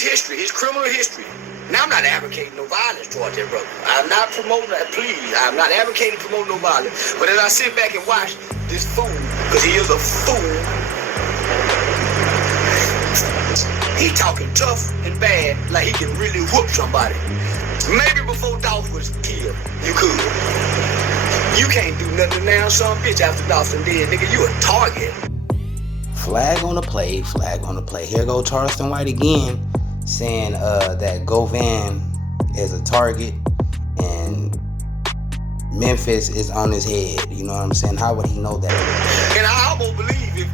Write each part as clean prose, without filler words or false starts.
history, his criminal history. Now, I'm not advocating no violence towards that brother. I'm not promoting that, please. I'm not advocating promoting no violence. But as I sit back and watch this fool, because he is a fool, he talking tough and bad like he can really whoop somebody. Maybe before Dolph was killed, you could. You can't do nothing now, some bitch, after Dolph and dead. Nigga, you a target. Flag on the play, flag on the play. Here go Charleston White again, saying that Govan is a target and Memphis is on his head. You know what I'm saying? How would he know that? And I almost believe if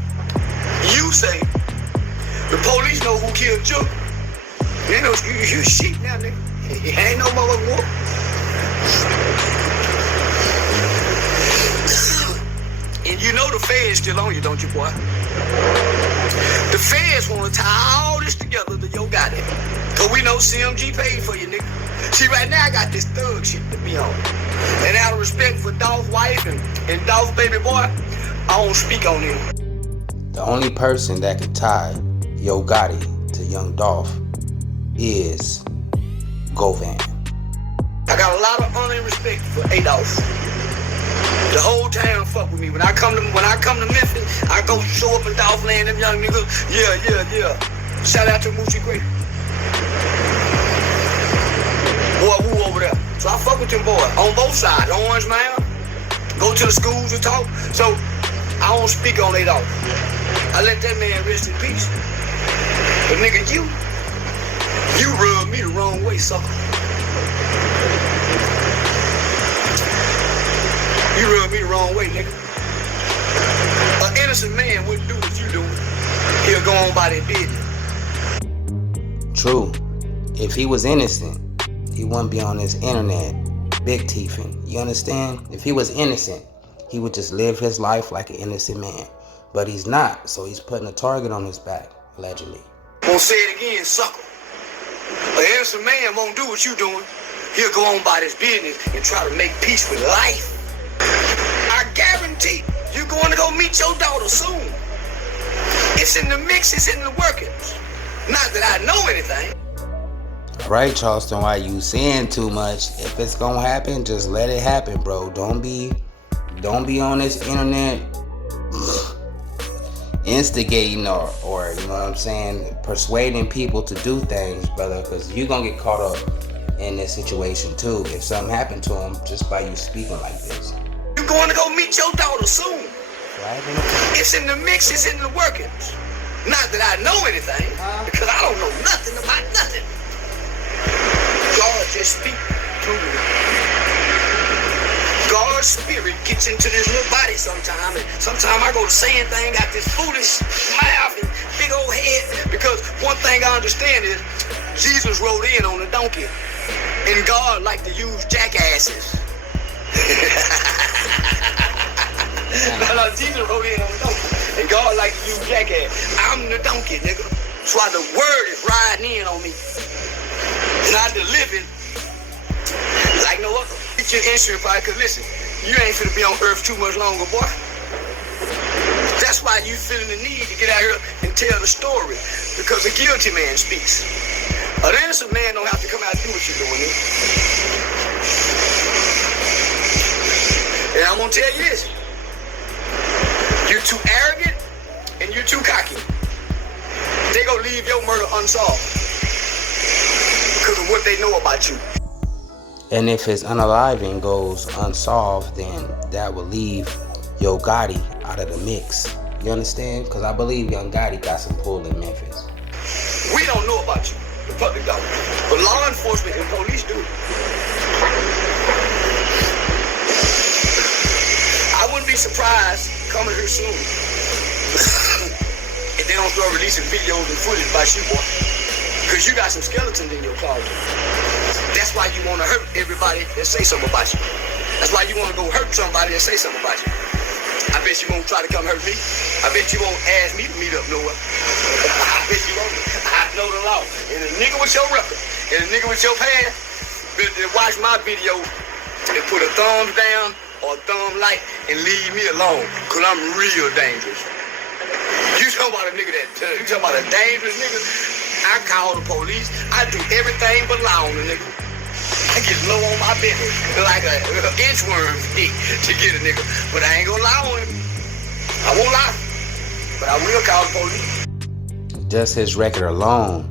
you say the police know who killed you. They know you shit now, nigga. Ain't no motherfucking war. And you know the feds still on you, don't you, boy? The feds want to tie all this together to your goddamn. Cause we know CMG paid for you, nigga. See, right now I got this thug shit to be on. And out of respect for Dolph's wife and Dolph's baby boy, I don't speak on him. The only person that can tie Yo Gotti to Young Dolph is Govan. I got a lot of honor and respect for Adolph. The whole town fuck with me. When I come to Memphis, I go show up in Dolph Land, them young niggas. Yeah. Shout out to Moochie Gray. Boy, woo over there. So I fuck with them boys on both sides. Orange Mound, go to the schools and talk. So I don't speak on Adolph. I let that man rest in peace. But nigga, you rubbed me the wrong way, sucker. You rubbed me the wrong way, nigga. An innocent man wouldn't do what you doing. He'll go on by their business. True. If he was innocent, he wouldn't be on this internet big teething. You understand? If he was innocent, he would just live his life like an innocent man. But he's not, so he's putting a target on his back, allegedly. Won't say it again, sucker. An innocent man won't do what you doing. He'll go on by his business and try to make peace with life. I guarantee you're going to go meet your daughter soon. It's in the mix, it's in the workings. Not that I know anything. Right, Charleston, why you saying too much? If it's gonna happen, just let it happen, bro. Don't be on this internet instigating or you know what I'm saying, persuading people to do things, brother, because you're gonna get caught up in this situation too if something happened to him just by you speaking like this. You're going to go meet your daughter soon. Right? It's in the mix, it's in the workings. Not that I know anything, because I don't know nothing about nothing. God just speak through me. God's spirit gets into this little body sometime, and sometimes I go to saying things, got this foolish mouth and big old head, because one thing I understand is Jesus rode in on a donkey, and God liked to use jackasses. No, Jesus rode in on a donkey, and God liked to use jackass. I'm the donkey, nigga. That's why the word is riding in on me. And I deliver it like no other. Get your insurance probably, cause listen, you ain't finna be on earth too much longer, boy. That's why you feeling the need to get out here and tell the story, because a guilty man speaks. An innocent man don't have to come out and do what you're doing here. And I'm gonna tell you this. You're too arrogant and you're too cocky. They gonna leave your murder unsolved because of what they know about you. And if his unaliving goes unsolved, then that will leave Yo Gotti out of the mix. You understand? Because I believe Young Gotti got some pull in Memphis. We don't know about you, the public don't. But law enforcement and police do. I wouldn't be surprised coming here soon if they don't start releasing videos and footage about you, boy. Because you got some skeletons in your closet. That's why you want to hurt everybody that say something about you. That's why you want to go hurt somebody that say something about you. I bet you won't try to come hurt me. I bet you won't ask me to meet up nowhere. I bet you won't. I know the law. And a nigga with your record, and a nigga with your past, better watch my video and put a thumbs down or a thumb light and leave me alone, because I'm real dangerous. You talking about a nigga you talking about a dangerous nigga? I call the police. I do everything but lie on the nigga. I get low on my belly like a inchworm to get a nigga. But I ain't gonna lie on him. I won't lie. But I will call the police. Just his record alone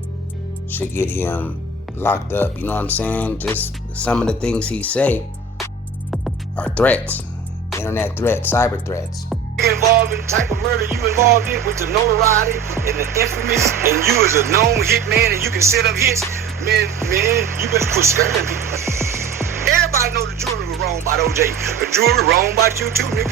should get him locked up. You know what I'm saying? Just some of the things he say are threats. Internet threats, cyber threats. Involved in the type of murder you involved in with the notoriety and the infamous, and you as a known hitman and you can set up hits, man, you better quit scaring people. Everybody know the jury was wrong about OJ. The jury wrong about you too, nigga.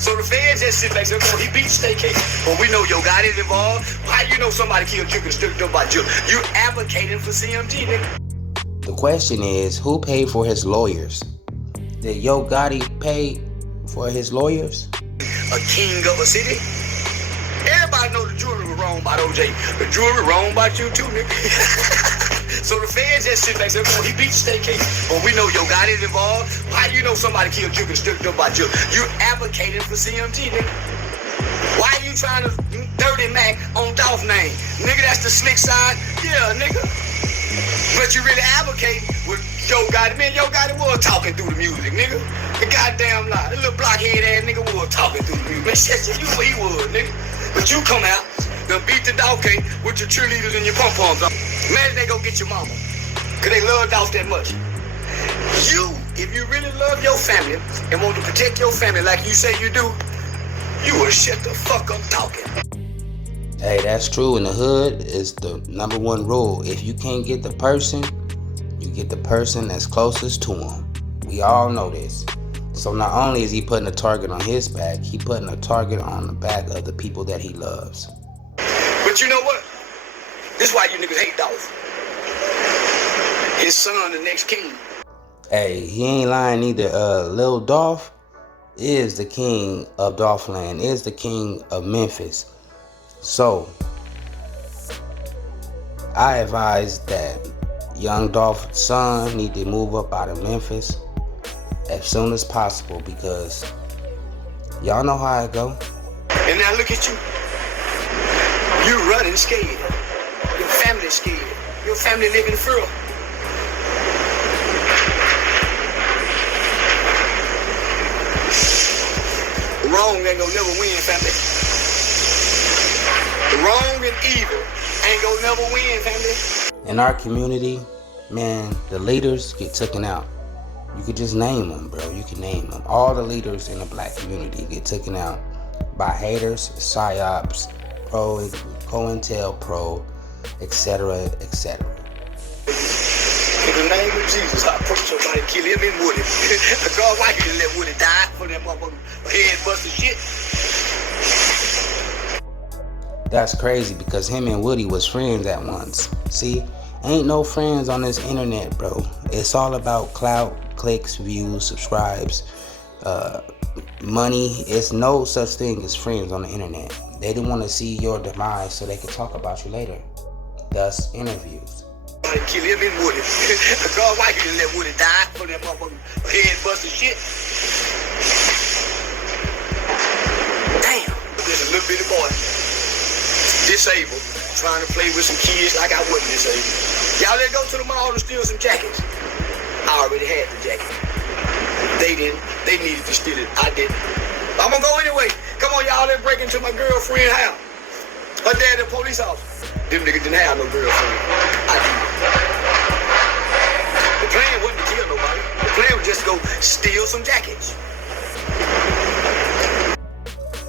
So the feds just sit back and say, oh, he beat State case. But we know Yo Gotti is involved. How you know somebody killed you and still know about you? You advocating for CMT, nigga. The question is, who paid for his lawyers? Did Yo Gotti pay for his lawyers? A king of a city? Everybody know the jury was wrong about OJ. The jury wrong about you too, nigga. So the feds just sit back and say, oh, he beat State case. But we know Yo Gotti is involved. How you know somebody killed you and still know about you? You advocating for CMT, nigga. Why you trying to dirty Mac on Dolph name? Nigga, that's the slick side. Yeah, nigga. But you really advocate with Yo Gotti. Man, Yo Gotti was talking through the music, nigga. The goddamn lie. The little blockhead ass nigga was talking through the music. Man, shit, you know he was, nigga. But you come out, done beat the dog cake with your cheerleaders and your pom-poms on. Imagine they go get your mama. Cause they love Dolph that much. You, if you really love your family and want to protect your family like you say you do, you will shut the fuck up talking. Hey, that's true. In the hood, it's the number one rule. If you can't get the person, you get the person that's closest to him. We all know this. So not only is he putting a target on his back, he putting a target on the back of the people that he loves. But you know what? This is why you niggas hate Dolph. His son, the next king. Hey, he ain't lying either. Lil Dolph is the king of Dolphland, is the king of Memphis. So, I advise that young Dolph's son need to move up out of Memphis as soon as possible, because y'all know how it go. And now look at you. You running scared. Your family scared. Your family living in fear. The wrong ain't gonna never win, family. The wrong and evil ain't gonna never win, family. In our community, man, the leaders get taken out. You could just name them, bro. You can name them. All the leaders in the black community get taken out by haters, psyops, COINTELPRO, etc., etc. In the name of Jesus, I approach somebody, kill him in Woody. God, why you let Woody die for that motherfucker head busted shit? That's crazy, because him and Woody was friends at once. See, ain't no friends on this internet, bro. It's all about clout, clicks, views, subscribes, money. It's no such thing as friends on the internet. They didn't want to see your demise so they could talk about you later. Thus, interviews. Kill him in Woody. God, why you let Woody die for that motherfucker head busted shit? Damn, there's a little bitty boy, disabled, trying to play with some kids like I wasn't disabled. Y'all let go to the mall to steal some jackets. I already had the jacket. They didn't. They needed to steal it. I didn't. I'm gonna go anyway. Come on, y'all, let's break into my girlfriend's house. Her dad, the police officer. Them niggas didn't have no girlfriend. I did. The plan wasn't to kill nobody. The plan was just to go steal some jackets.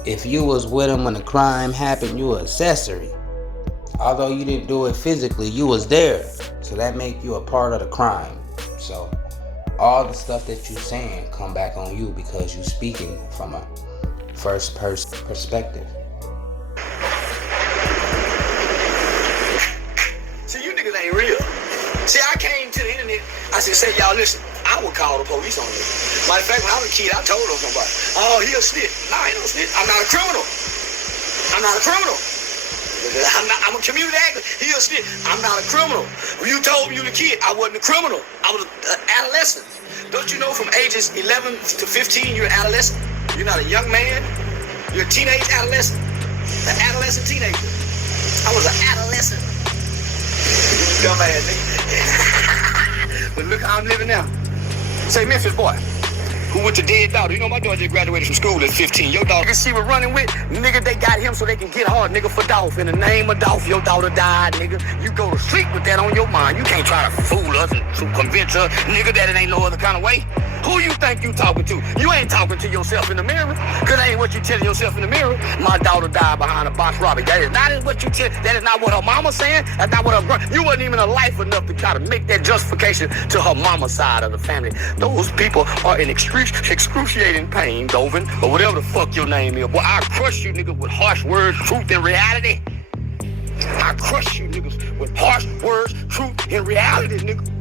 If you was with him when the crime happened, you were accessory. Although you didn't do it physically, you was there. So that make you a part of the crime. So all the stuff that you saying come back on you because you speaking from a first person perspective. See, you niggas ain't real. See, I came to the internet. I said, say, y'all, listen, I would call the police on you. Matter of fact, when I was a kid, I told on somebody, oh, he a snitch. No, I ain't no snitch. I'm not a criminal. I'm not a criminal. I'm a community actor. He a snitch. I'm not a criminal. When you told me you the kid, I wasn't a criminal. I was an adolescent. Don't you know from ages 11 to 15, you're an adolescent? You're not a young man. You're a teenage adolescent. An adolescent teenager. I was an adolescent. Dumbass nigga. But look how I'm living now. Say, Memphis boy, who with your dead daughter. You know my daughter just graduated from school at 15. Your daughter she was running with, nigga, they got him so they can get hard, nigga, for Dolph. In the name of Dolph, your daughter died, nigga. You go to sleep with that on your mind. You can't try to fool us and to convince us, nigga, that it ain't no other kind of way. Who you think you talking to? You ain't talking to yourself in the mirror. Cause that ain't what you telling yourself in the mirror. My daughter died behind a box robbery. That is not what you tell. That is not what her mama saying. That's not what her you wasn't even alive enough to try to make that justification to her mama's side of the family. Those people are in excruciating pain, Dovin, or whatever the fuck your name is. Boy, I crush you niggas with harsh words, truth, and reality. I crush you niggas with harsh words, truth, and reality, nigga.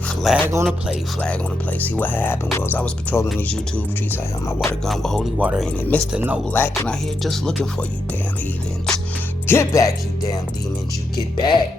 Flag on the play, flag on the play. See what happened was I was patrolling these YouTube streets. I had my water gun with holy water in it. Mr. No Lacking out here just looking for you damn heathens. Get back, you damn demons, you get back.